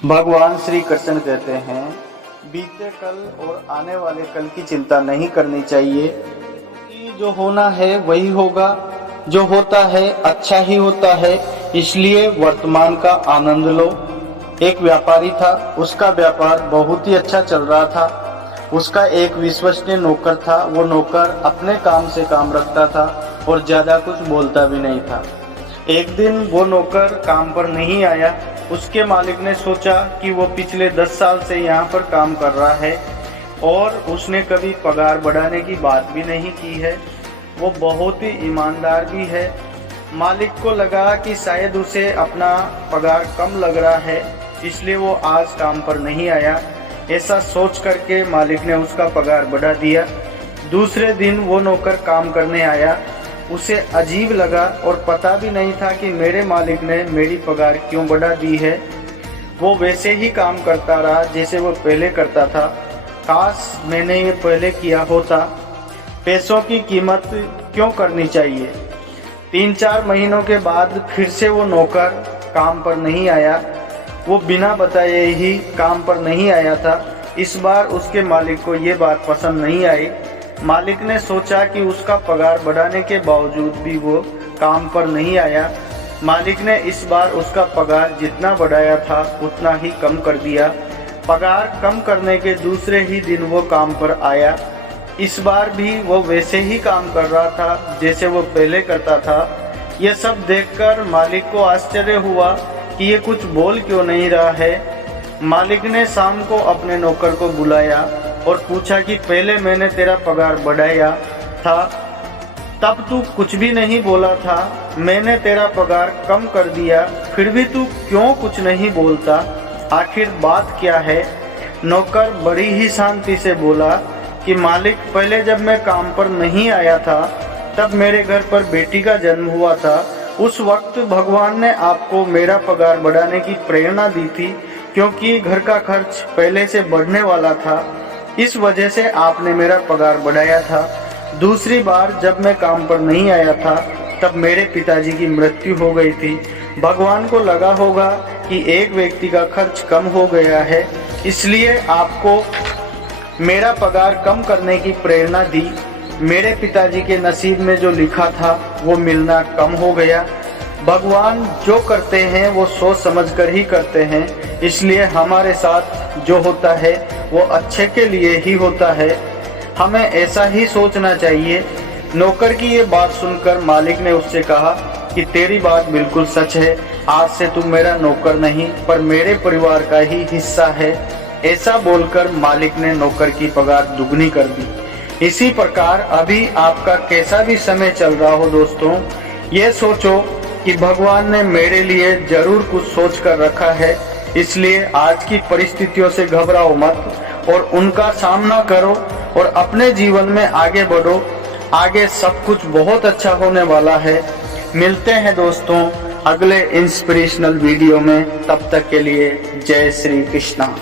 भगवान श्री कृष्ण कहते हैं, बीते कल और आने वाले कल की चिंता नहीं करनी चाहिए कि जो होना है वही होगा, जो होता है अच्छा ही होता है, इसलिए वर्तमान का आनंद लो। एक व्यापारी था, उसका व्यापार बहुत ही अच्छा चल रहा था। उसका एक विश्वसनीय नौकर था। वो नौकर अपने काम से काम रखता था और ज्यादा कुछ बोलता भी नहीं था। एक दिन वो नौकर काम पर नहीं आया। उसके मालिक ने सोचा कि वो पिछले 10 साल से यहाँ पर काम कर रहा है और उसने कभी पगार बढ़ाने की बात भी नहीं की है। वो बहुत ही ईमानदार भी है। मालिक को लगा कि शायद उसे अपना पगार कम लग रहा है, इसलिए वो आज काम पर नहीं आया। ऐसा सोच करके मालिक ने उसका पगार बढ़ा दिया। दूसरे दिन वो नौकर काम करने आया। उसे अजीब लगा और पता भी नहीं था कि मेरे मालिक ने मेरी पगार क्यों बढ़ा दी है। वो वैसे ही काम करता रहा जैसे वो पहले करता था। काश मैंने ये पहले किया होता। पैसों की कीमत क्यों करनी चाहिए। 3-4 महीनों के बाद फिर से वो नौकर काम पर नहीं आया। वो बिना बताए ही काम पर नहीं आया था। इस बार उसके मालिक को ये बात पसंद नहीं आई। मालिक ने सोचा कि उसका पगार बढ़ाने के बावजूद भी वो काम पर नहीं आया। मालिक ने इस बार उसका पगार जितना बढ़ाया था उतना ही कम कर दिया। पगार कम करने के दूसरे ही दिन वो काम पर आया। इस बार भी वो वैसे ही काम कर रहा था जैसे वो पहले करता था। यह सब देखकर मालिक को आश्चर्य हुआ कि ये कुछ बोल क्यों नहीं रहा है। मालिक ने शाम को अपने नौकर को बुलाया और पूछा कि पहले मैंने तेरा पगार बढ़ाया था, तब तू कुछ भी नहीं बोला था। मैंने तेरा पगार कम कर दिया, फिर भी तू क्यों कुछ नहीं बोलता। आखिर बात क्या है। नौकर बड़ी ही शांति से बोला कि मालिक, पहले जब मैं काम पर नहीं आया था तब मेरे घर पर बेटी का जन्म हुआ था। उस वक्त भगवान ने आपको मेरा पगार बढ़ाने की प्रेरणा दी थी, क्योंकि घर का खर्च पहले से बढ़ने वाला था। इस वजह से आपने मेरा पगार बढ़ाया था। दूसरी बार जब मैं काम पर नहीं आया था तब मेरे पिताजी की मृत्यु हो गई थी। भगवान को लगा होगा कि एक व्यक्ति का खर्च कम हो गया है, इसलिए आपको मेरा पगार कम करने की प्रेरणा दी। मेरे पिताजी के नसीब में जो लिखा था वो मिलना कम हो गया। भगवान जो करते हैं वो सोच समझकर ही करते हैं, इसलिए हमारे साथ जो होता है वो अच्छे के लिए ही होता है। हमें ऐसा ही सोचना चाहिए। नौकर की ये बात सुनकर मालिक ने उससे कहा कि तेरी बात बिल्कुल सच है। आज से तू मेरा नौकर नहीं पर मेरे परिवार का ही हिस्सा है। ऐसा बोलकर मालिक ने नौकर की पगार दुगनी कर दी। इसी प्रकार अभी आपका कैसा भी समय चल रहा हो दोस्तों, ये सोचो कि भगवान ने मेरे लिए जरूर कुछ सोच कर रखा है। इसलिए आज की परिस्थितियों से घबराओ मत और उनका सामना करो और अपने जीवन में आगे बढ़ो। आगे सब कुछ बहुत अच्छा होने वाला है। मिलते हैं दोस्तों अगले इंस्पिरेशनल वीडियो में। तब तक के लिए जय श्री कृष्णा।